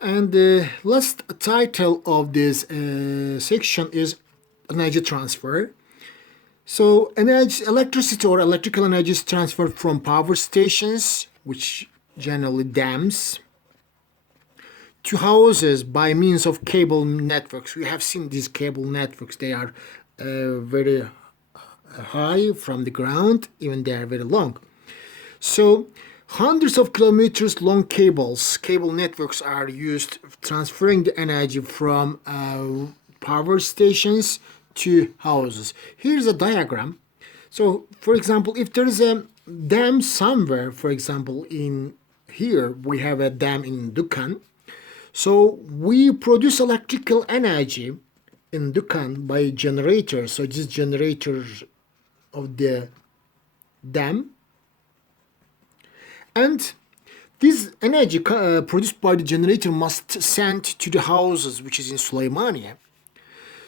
And the last title of this section is energy transfer. So electricity or electrical energy is transferred from power stations, which generally dams, to houses by means of cable networks. We have seen these cable networks. They are very high from the ground, even they are very long. So hundreds of kilometers long cable networks are used transferring the energy from power stations to houses. Here's a diagram. So, for example, if there is a dam somewhere, for example, in here we have a dam in Dukan. So we produce electrical energy in Dukan by generators. So this generator of the dam, and this energy produced by the generator must send to the houses, which is in Süleymaniye.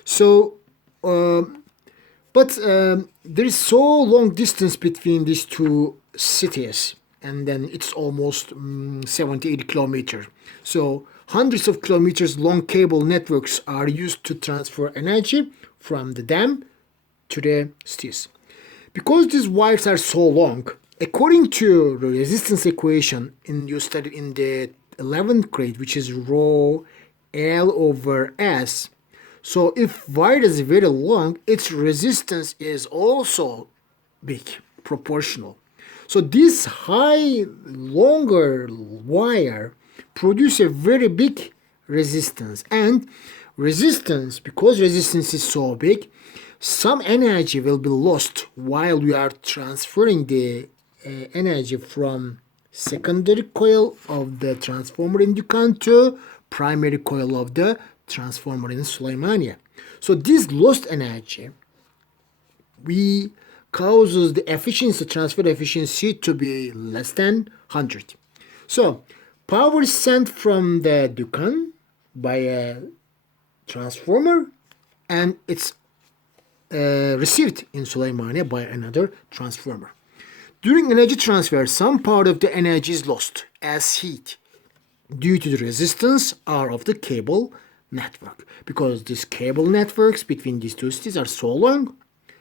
So, but there is so long distance between these two cities, and then it's almost 70, 80 kilometers. So hundreds of kilometers long cable networks are used to transfer energy from the dam to the cities. Because these wires are so long, according to the resistance equation you studied in the 11th grade, which is rho L over S, so if wire is very long, its resistance is also big, proportional. So this high, longer wire produce a very big resistance. And resistance, because resistance is so big, some energy will be lost while we are transferring the energy from secondary coil of the transformer in Dukan to primary coil of the transformer in Süleymaniye. So this lost energy we causes the efficiency, transfer efficiency, to be less than 100. So power is sent from the Dukan by a transformer, and it's received in Süleymaniye by another transformer. During energy transfer, some part of the energy is lost as heat due to the resistance R of the cable network, because these cable networks between these two cities are so long,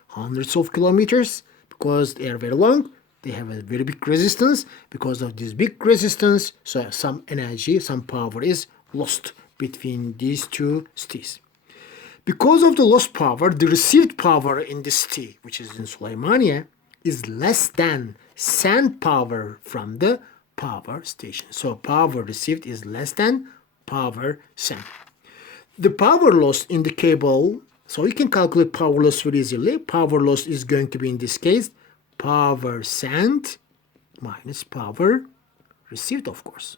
hundreds of kilometers. Because they are very long, they have a very big resistance. Because of this big resistance, so some energy, some power is lost between these two cities. Because of the lost power, the received power in the city, which is in Süleymaniye, is less than sent power from the power station. So power received is less than power sent. The power loss in the cable, so you can calculate power loss very easily. Power loss is going to be, in this case, power sent minus power received, of course.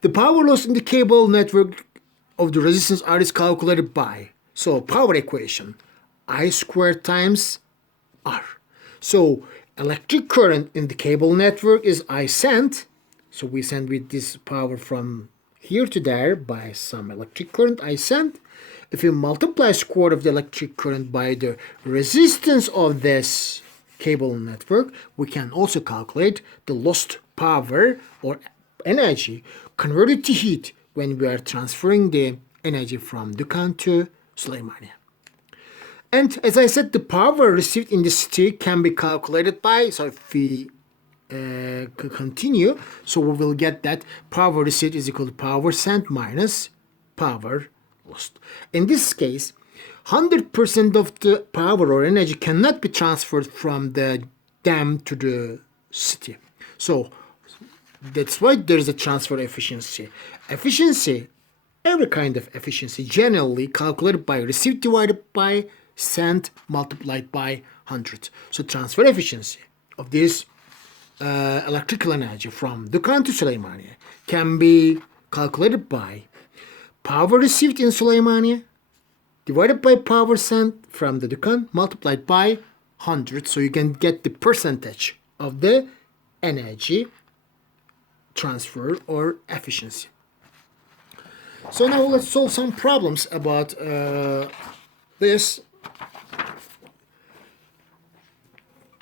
The power loss in the cable network of the resistance R is calculated by, so power equation, I squared times R. So electric current in the cable network is I sent, so we send with this power from here to there by some electric current I sent. If you multiply square of the electric current by the resistance of this cable network, we can also calculate the lost power or energy converted to heat when we are transferring the energy from Dukan to Süleymaniye. And as I said, the power received in the city can be calculated by, so if we continue, so we will get that power received is equal to power sent minus power lost. In this case, 100% of the power or energy cannot be transferred from the dam to the city. So that's why there is a transfer efficiency. Efficiency, every kind of efficiency, generally calculated by received divided by sent multiplied by 100. So transfer efficiency of this electrical energy from Dukan to Süleymaniye can be calculated by power received in Süleymaniye divided by power sent from the Dukan multiplied by 100. So you can get the percentage of the energy transfer or efficiency. So now let's solve some problems about this.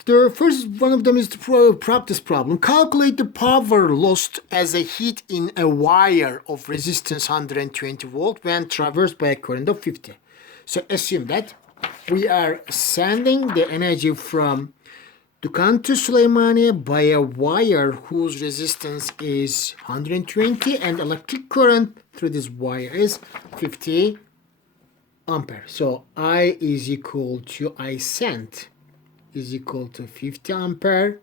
The first one of them is the practice problem. Calculate the power lost as a heat in a wire of resistance 120 volt when traversed by a current of 50. So assume that we are sending the energy from Dukan to Süleymaniye by a wire whose resistance is 120 and electric current through this wire is 50 ampere. So I is equal to I sent is equal to 50 ampere,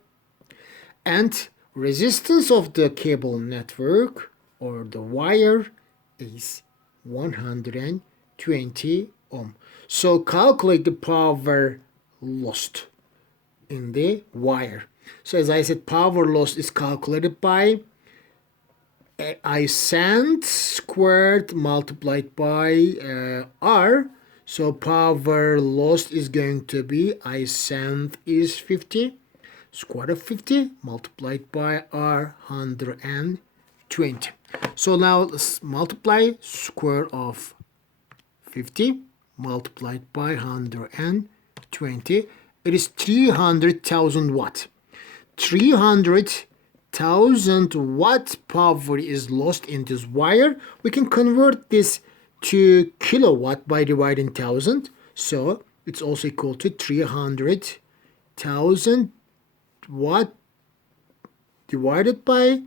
and resistance of the cable network or the wire is 120 ohm. So calculate the power lost in the wire. So as I said, power loss is calculated by I sent squared multiplied by R. So power lost is going to be I sent is 50, square of 50 multiplied by R 120. So now let's multiply square of 50 multiplied by 120. It is 300,000 watt. 300,000 watt power is lost in this wire. We can convert this to kilowatt by dividing 1000. So it's also equal to 300,000 watt divided by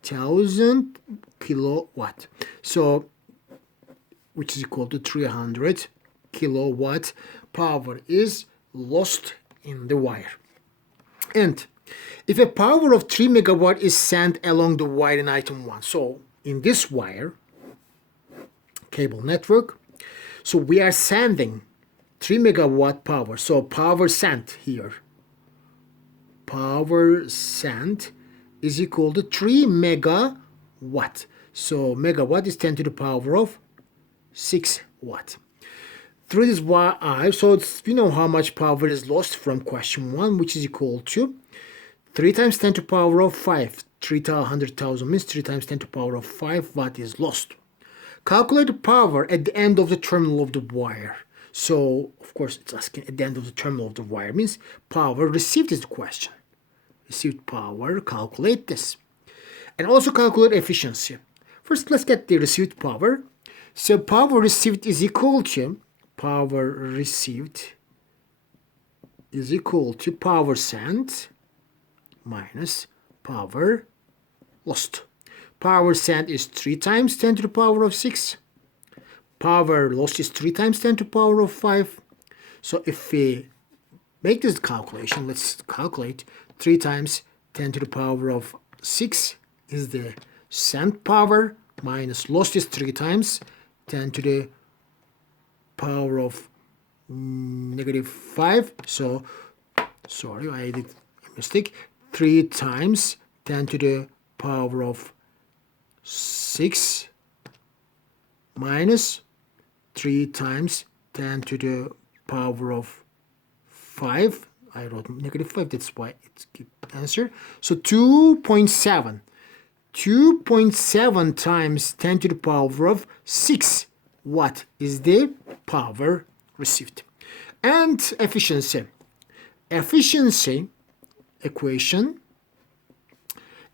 1000 kilowatt. So which is equal to 300 kilowatt power is lost in the wire. And if a power of 3 megawatt is sent along the wire in item 1, so in this wire, cable network, so we are sending 3 megawatt power. So power sent here, power sent is equal to 3 megawatt. So megawatt is 10 to the power of 6 watt. Through this wire, so we know how much power is lost from question 1, which is equal to 3 times 10 to the power of 5. 300,000 means 3 times 10 to the power of 5 watt is lost. Calculate the power at the end of the terminal of the wire. So, of course, it's asking at the end of the terminal of the wire means power received is the question. Received power, calculate this. And also calculate efficiency. First, let's get the received power. So, power received is equal to power received is equal to power sent minus power lost. Power sent is 3 times 10 to the power of 6. Power lost is 3 times 10 to the power of 5. So if we make this calculation, let's calculate 3 times 10 to the power of 6 is the sent power minus lost is 3 times 10 to the power of negative 5. So, sorry, I did a mistake. 3 times 10 to the power of 6 minus 3 times 10 to the power of 5. I wrote negative 5, that's why it's the answer. So 2.7. 2.7 times 10 to the power of 6 watt is the power received. And efficiency. Efficiency equation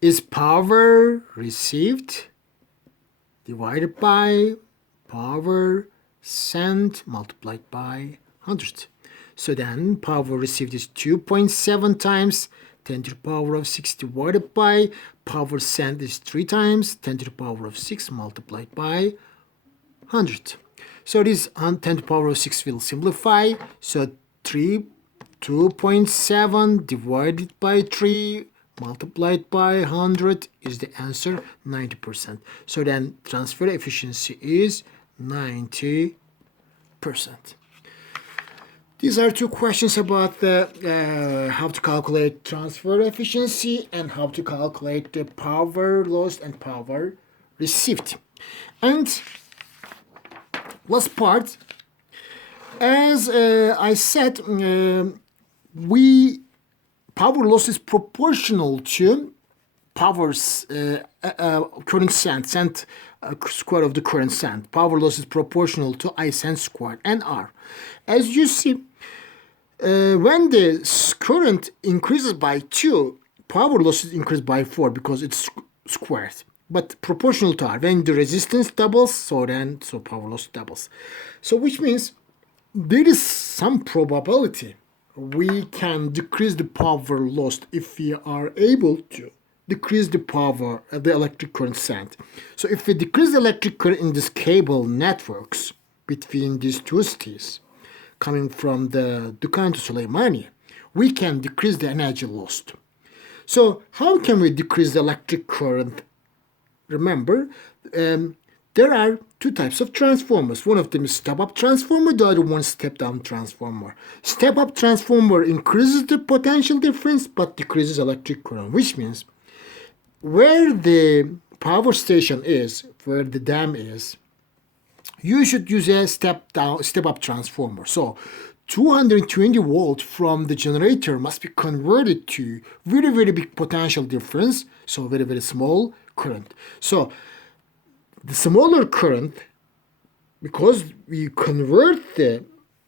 is power received divided by power sent multiplied by 100. So then power received is 2.7 times 10 to the power of 6 divided by power sent is 3 times 10 to the power of 6 multiplied by 100. So this 10 to the power of 6 will simplify. So 2.7 divided by 3 multiplied by 100 is the answer, 90%. So then transfer efficiency is 90%. These are 2 questions about the how to calculate transfer efficiency and how to calculate the power lost and power received. And last part, as I said, power loss is proportional to power's current sent square of the current sent. Power loss is proportional to I sent squared and R. As you see, when the current increases by 2, power loss is increased by 4 because it's squared. But proportional to R. When the resistance doubles, so power loss doubles. So which means there is some probability we can decrease the power lost if we are able to decrease the power, the electric current sent. So if we decrease the electric current in this cable networks between these two cities, coming from the Dukan to Süleymaniye, we can decrease the energy lost. So how can we decrease the electric current? Remember, there are two types of transformers. One of them is step-up transformer, the other one is step-down transformer. Step-up transformer increases the potential difference but decreases electric current, which means where the power station is, where the dam is, you should use a step-up transformer. So 220 volt from the generator must be converted to very, very big potential difference, so very, very small current. So the smaller current, because we convert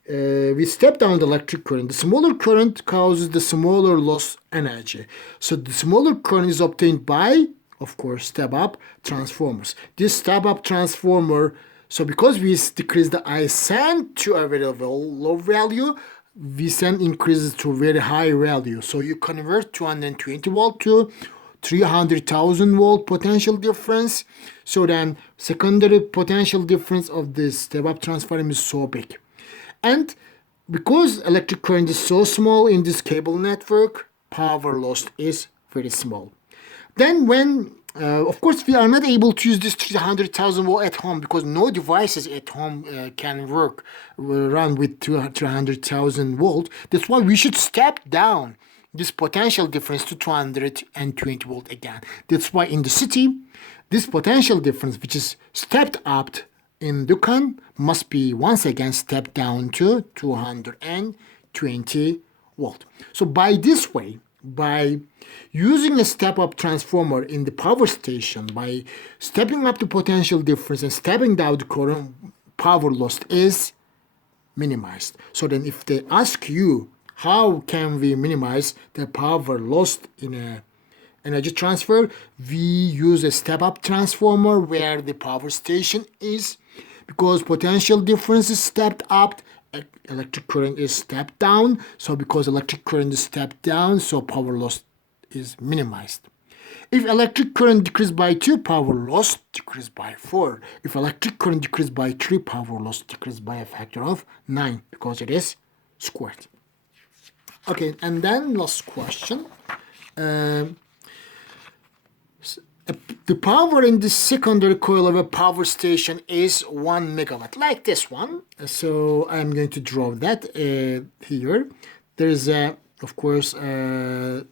we step down the electric current, the smaller current causes the smaller loss energy. So the smaller current is obtained by, of course, step-up transformers. This step-up transformer, so because we decrease the I send to a very low value, V send increases to very high value. So you convert 220 volt to 300,000 volt potential difference. So then secondary potential difference of this step-up transformer is so big. And because electric current is so small in this cable network, power loss is very small. Then when, of course, we are not able to use this 300,000 volt at home because no devices at home can run with 300,000 volt. That's why we should step down this potential difference to 220 volt again. That's why in the city, this potential difference, which is stepped up in Dukan, must be once again stepped down to 220 volt. So by this way, by using a step-up transformer in the power station, by stepping up the potential difference and stepping down the current, power loss is minimized. So then if they ask you, how can we minimize the power lost in a energy transfer? We use a step-up transformer where the power station is, because potential difference is stepped up, electric current is stepped down. So because electric current is stepped down, so power loss is minimized. If electric current decreased by 2, power loss decreased by 4. If electric current decreased by 3, power loss decreased by a factor of 9 because it is squared. Okay, and then last question. The power in the secondary coil of a power station is 1 megawatt, like this one. So I'm going to draw that here. There is, of course, a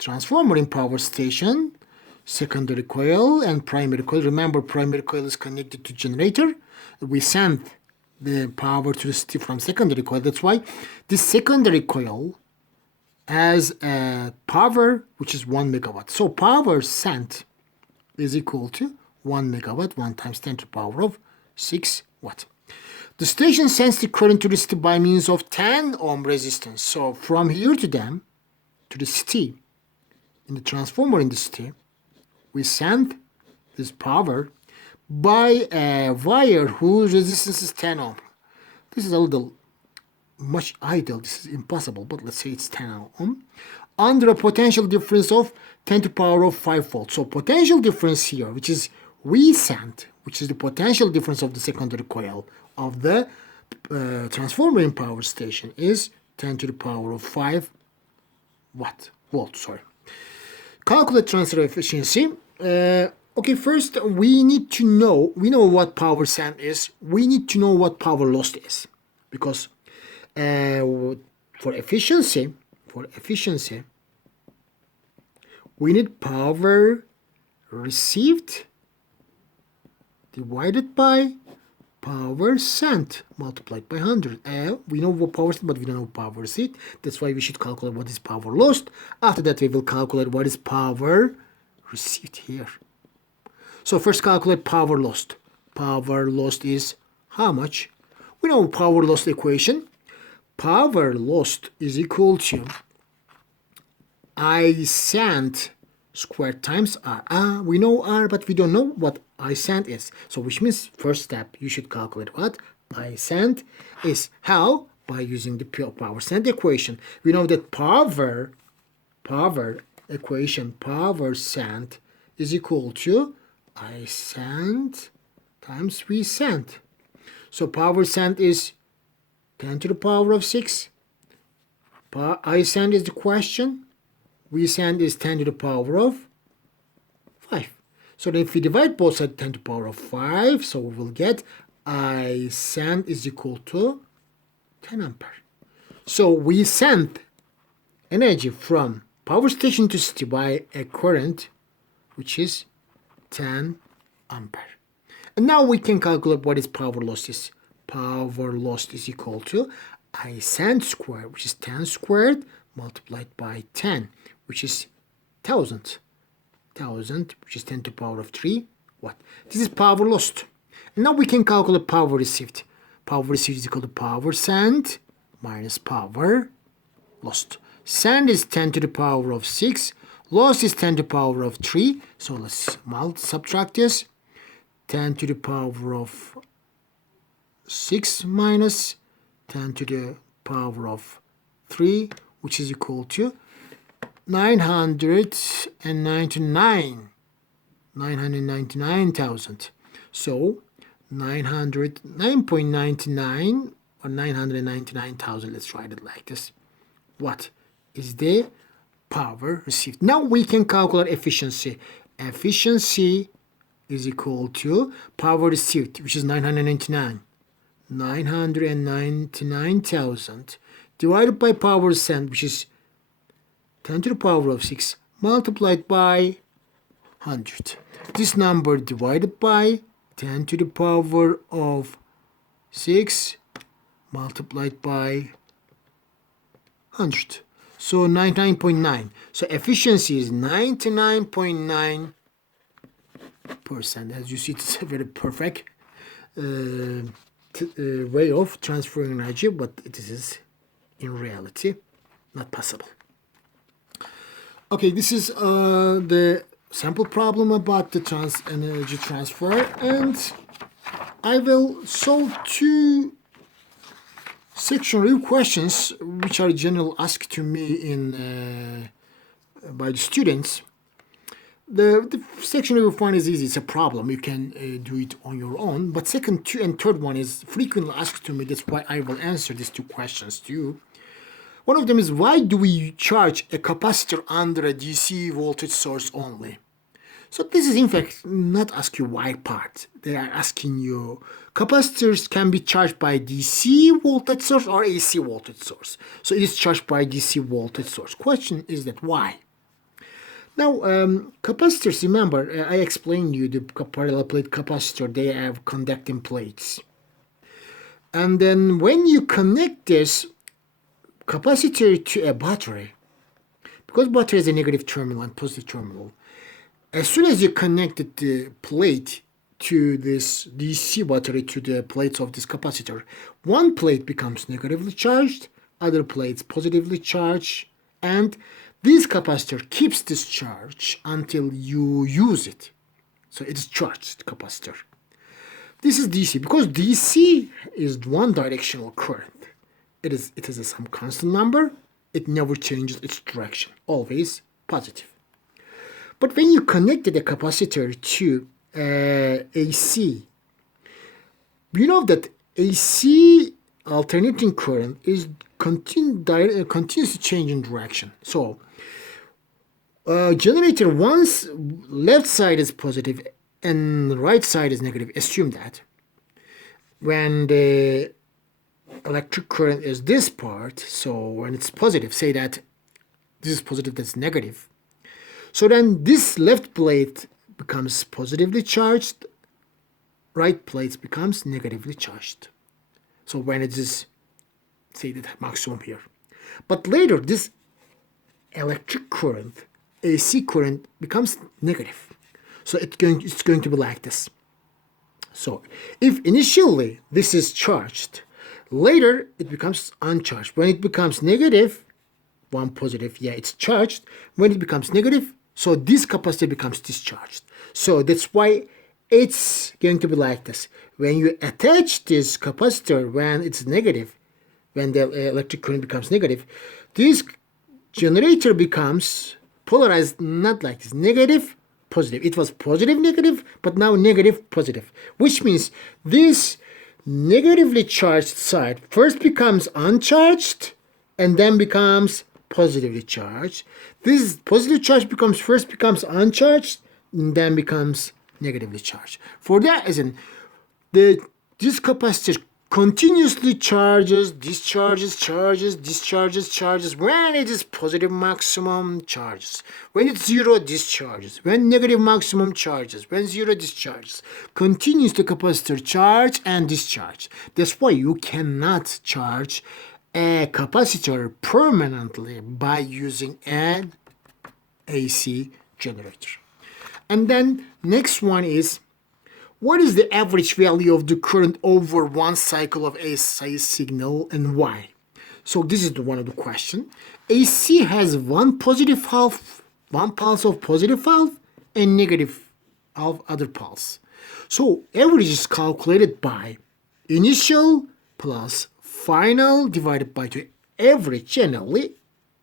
transformer in power station, secondary coil and primary coil. Remember, primary coil is connected to generator. We send the power to the city from secondary coil. That's why this secondary coil has a power which is 1 megawatt. So power sent is equal to 1 megawatt, 1 times 10 to the power of 6 watt. The station sends the current to the city by means of 10 ohm resistance. So from here to them, to the city, in the transformer in the city, we send this power by a wire whose resistance is 10 ohm. This is a little much ideal. This is impossible, but let's say it's 10 ohm. Under a potential difference of 10 to the power of 5 volts. So potential difference here, which is V sent, which is the potential difference of the secondary coil of the transformer in power station, is 10 to the power of 5 volt. Calculate transfer efficiency. Okay, first we need to know, we know what power sent is. We need to know what power lost is. Because for efficiency, we need power received divided by power sent multiplied by 100. We know what power sent, but we don't know power received. That's why we should calculate what is power lost. After that, we will calculate what is power received here. So first calculate power lost. Power lost is how much? We know power lost equation. power lost is equal to I sent squared times R. We know R, but we don't know what I sent is. So which means first step, you should calculate what I sent is. How? By using the power sent equation. We know that power equation, power sent is equal to I sent times we sent. So power sent is 10 to the power of 6. I sent is the question. We send is 10 to the power of 5. So then if we divide both sides 10 to the power of 5, so we will get I send is equal to 10 ampere. So we send energy from power station to city by a current which is 10 ampere. And now we can calculate what is power loss is. Power lost is equal to I send squared, which is 10 squared, multiplied by 10, which is 1000. 1000, which is 10 to the power of 3 watt. This is power lost. And now we can calculate power received. Power received is equal to power sent minus power lost. Send is 10 to the power of 6. Loss is 10 to the power of 3. So let's subtract this. 10 to the power of 6 minus 10 to the power of 3, which is equal to 999,000. So 909.99 or 999,000, let's write it like this. What is the power received? Now we can calculate efficiency. Efficiency is equal to power received, which is 999,000 divided by power sent, which is 10 to the power of 6 multiplied by 100. This number divided by 10 to the power of 6 multiplied by 100. So 99.9. So efficiency is 99.9%. As you see, it's a very perfect way of transferring energy, but it is in reality not possible. Okay, this is the sample problem about the energy transfer, and I will solve two section review questions which are generally asked to me by the students. The section review one is easy. It's a problem. You can do it on your own. But second, two, and third one is frequently asked to me. That's why I will answer these two questions to you. One of them is, why do we charge a capacitor under a DC voltage source only? So this is in fact not ask you why part. They are asking you, capacitors can be charged by DC voltage source or AC voltage source. So it is charged by DC voltage source. Question is that why? Now, capacitors, remember, I explained you the parallel plate capacitor, they have conducting plates. And then when you connect this capacitor to a battery, because battery is a negative terminal and positive terminal, as soon as you connected the plate to this DC battery to the plates of this capacitor, one plate becomes negatively charged, other plates positively charged, and this capacitor keeps this charge until you use it. So it is charged capacitor. This is DC. Because DC is one directional current. It is some constant number. It never changes its direction. Always positive. But when you connected a capacitor to AC, you know that AC alternating current is continuously changing direction. So generator, once left side is positive and right side is negative, assume that when the electric current is this part, so when it's positive, say that this is positive, that's negative. So then this left plate becomes positively charged, right plate becomes negatively charged. So when it is, say that maximum here. But later this electric current, AC current, becomes negative. So it's going to be like this. So if initially this is charged, Later, it becomes uncharged. When it becomes negative, one positive, yeah, it's charged. When it becomes negative, so this capacitor becomes discharged. So that's why it's going to be like this. When you attach this capacitor when it's negative, when the electric current becomes negative, this generator becomes polarized not like this, negative, positive. It was positive, negative, but now negative, positive, which means this negatively charged side first becomes uncharged and then becomes positively charged. This positive charge becomes uncharged and then becomes negatively charged. For that reason, this capacitor continuously charges, discharges, charges, discharges, charges. When it is positive maximum, charges. When it's zero, discharges. When negative maximum, charges. When zero, discharges. Continues the capacitor charge and discharge. That's why you cannot charge a capacitor permanently by using an AC generator. And then next one is, what is the average value of the current over one cycle of AC signal and why? So this is one of the question. AC has one positive half, one pulse of positive half and negative half other pulse. So average is calculated by initial plus final divided by the average, generally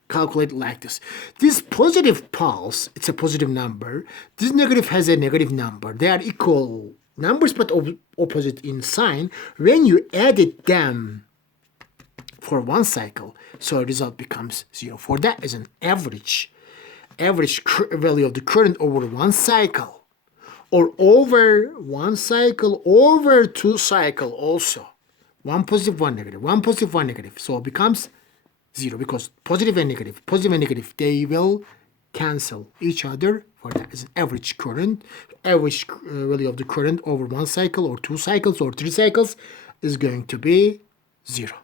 calculate like this. This positive pulse, it's a positive number. This negative has a negative number. They are equal numbers but opposite in sign. When you added them for one cycle, so result becomes zero. For that is an average value of the current over one cycle, or over one cycle over two cycle also. One positive, one negative, one positive, one negative. So it becomes zero because positive and negative, they will cancel each other. For that is an average current. Average value of the current over one cycle or two cycles or three cycles is going to be zero.